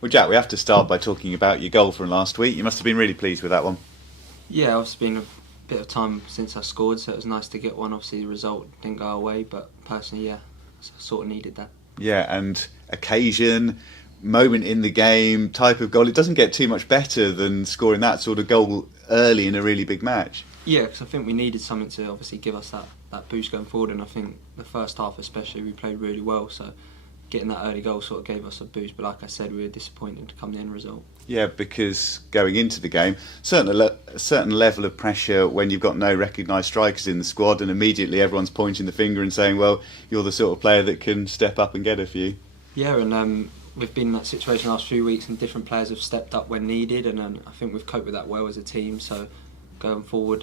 Well, Jack, we have to start by talking about your goal from last week. You must have been really pleased with that one. Yeah, it's been a bit of time since I scored, so it was nice to get one. Obviously, the result didn't go away, but personally, yeah, I sort of needed that. Yeah, and occasion, moment in the game, type of goal. It doesn't get too much better than scoring that sort of goal early in a really big match. Yeah, because I think we needed something to obviously give us that boost going forward, and I think the first half especially we played really well, so getting that early goal sort of gave us a boost, but like I said, we were disappointed to come the end result. Yeah, because going into the game, a certain level of pressure when you've got no recognised strikers in the squad, and immediately everyone's pointing the finger and saying, "Well, you're the sort of player that can step up and get a few." Yeah, and we've been in that situation the last few weeks, and different players have stepped up when needed, and I think we've coped with that well as a team. So going forward,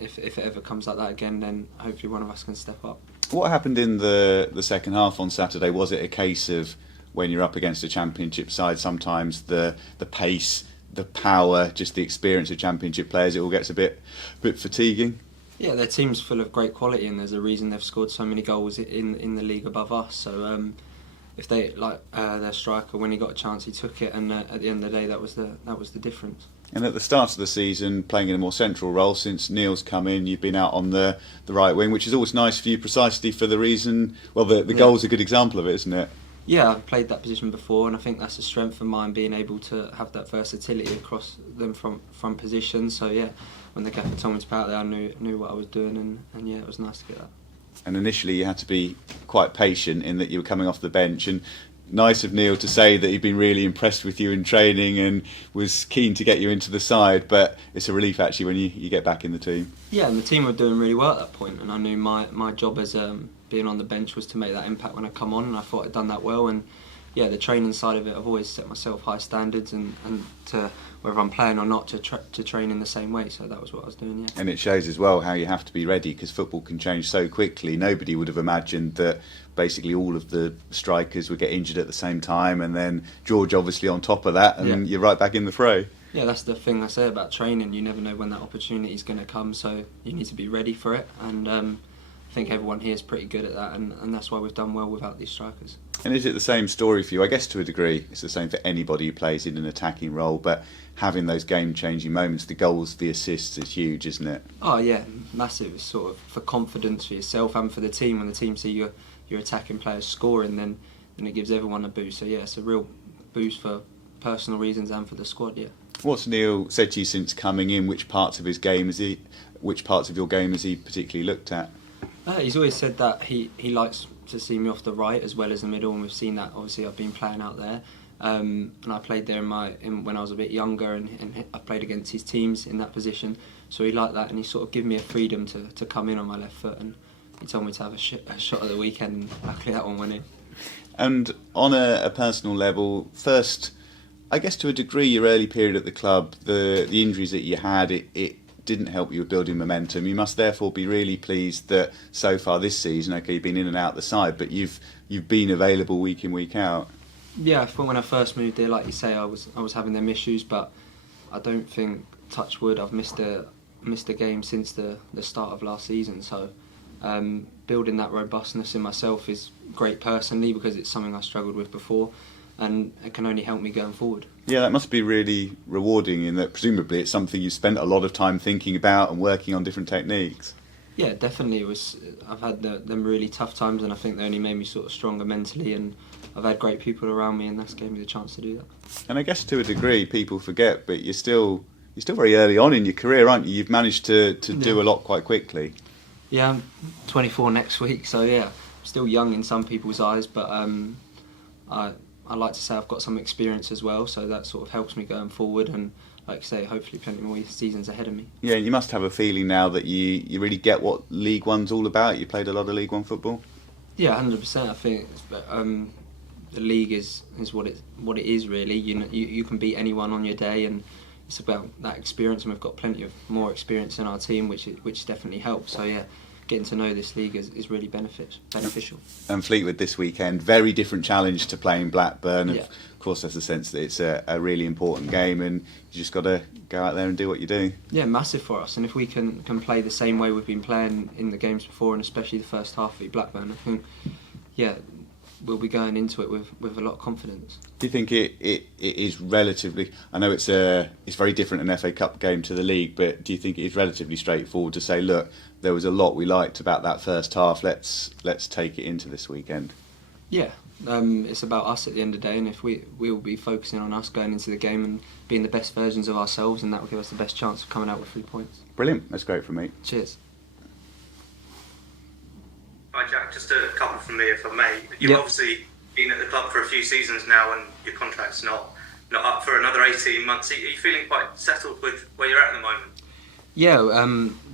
if it ever comes like that again, then hopefully one of us can step up. What happened in the second half on Saturday? Was it a case of when you're up against a championship side, sometimes the pace, the power, just the experience of championship players, it all gets a bit fatiguing? Yeah, their team's full of great quality, and there's a reason they've scored so many goals in the league above us. So if they their striker, when he got a chance, he took it, and at the end of the day, that was the difference. And at the start of the season, playing in a more central role, since Neil's come in, you've been out on the right wing, which is always nice for you, precisely for the reason. Well, the goal's a good example of it, isn't it? Yeah, I've played that position before, and I think that's a strength of mine, being able to have that versatility across them from positions. So yeah, when the gaffer told me to play out there, I knew what I was doing, and yeah, it was nice to get that. And initially you had to be quite patient in that you were coming off the bench, and nice of Neil to say that he'd been really impressed with you in training and was keen to get you into the side, but it's a relief actually when you get back in the team. Yeah, and the team were doing really well at that point, and I knew my job as being on the bench was to make that impact when I come on, and I thought I'd done that well. And yeah, the training side of it, I've always set myself high standards, and to whether I'm playing or not, to train in the same way. So that was what I was doing. Yeah. And it shows as well how you have to be ready, because football can change so quickly. Nobody would have imagined that basically all of the strikers would get injured at the same time, and then George obviously on top of that, and you're right back in the fray. Yeah, that's the thing I say about training. You never know when that opportunity is going to come, so you need to be ready for it. And I think everyone here is pretty good at that, and that's why we've done well without these strikers. And is it the same story for you? I guess to a degree it's the same for anybody who plays in an attacking role, but having those game-changing moments, the goals, the assists is huge, isn't it? Oh yeah, massive. It's sort of for confidence for yourself and for the team. When the team see your attacking players scoring, then it gives everyone a boost. So yeah, it's a real boost for personal reasons and for the squad. Yeah. What's Neil said to you since coming in? Which parts of your game has he particularly looked at? He's always said that he likes to see me off the right as well as the middle, and we've seen that. Obviously, I've been playing out there, and I played there when I was a bit younger, and I played against his teams in that position. So he liked that, and he sort of given me a freedom to come in on my left foot, and he told me to have a shot at the weekend, and luckily that one went in. And on a personal level, first, I guess to a degree, your early period at the club, the injuries that you had, it didn't help you with building momentum. You must therefore be really pleased that so far this season, okay, you've been in and out the side, but you've been available week in, week out. Yeah, I thought when I first moved here, like you say, I was having them issues, but I don't think, touch wood, I've missed a game since the start of last season. So building that robustness in myself is great personally, because it's something I struggled with before, and it can only help me going forward. Yeah, that must be really rewarding, in that presumably it's something you spent a lot of time thinking about and working on different techniques. Yeah, definitely. I've had them really tough times, and I think they only made me sort of stronger mentally, and I've had great people around me, and that's gave me the chance to do that. And I guess to a degree people forget, but you're still very early on in your career, aren't you? You've managed to do a lot quite quickly. Yeah, I'm 24 next week, so yeah, I'm still young in some people's eyes, but I like to say I've got some experience as well, so that sort of helps me going forward, and like I say, hopefully plenty more seasons ahead of me. Yeah, you must have a feeling now that you really get what League One's all about. You played a lot of League One football. Yeah, 100%. I think the league is what it is really. You can beat anyone on your day, and it's about that experience, and we've got plenty of more experience in our team, which definitely helps. So yeah, getting to know this league is really beneficial. And Fleetwood this weekend, very different challenge to playing Blackburn. Yeah. Of course, there's a sense that it's a really important game, and you just got to go out there and do what you do. Yeah, massive for us. And if we can play the same way we've been playing in the games before, and especially the first half at Blackburn, I think, yeah, we'll be going into it with a lot of confidence. Do you think it is relatively? I know it's very different an FA Cup game to the league, but do you think it is relatively straightforward to say, look, there was a lot we liked about that first half. Let's take it into this weekend. Yeah, it's about us at the end of the day, and if we will be focusing on us going into the game and being the best versions of ourselves, and that will give us the best chance of coming out with 3 points. Brilliant. That's great from me. Cheers. Hi Jack, just a couple from me if I may. You've obviously been at the club for a few seasons now and your contract's not up for another 18 months. Are you feeling quite settled with where you're at the moment? Yeah,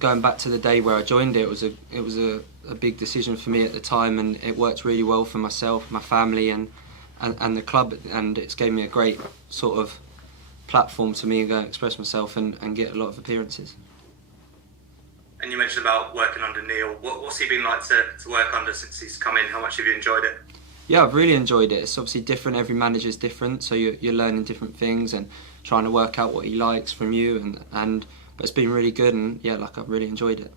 going back to the day where I joined it was a big decision for me at the time, and it worked really well for myself, my family and the club, and it's gave me a great sort of platform to me to go and express myself and get a lot of appearances. And you mentioned about working under Neil. What's he been like to work under since he's come in? How much have you enjoyed it? Yeah, I've really enjoyed it. It's obviously different. Every manager's different, so you're learning different things and trying to work out what he likes from you. But it's been really good, and yeah, I've really enjoyed it.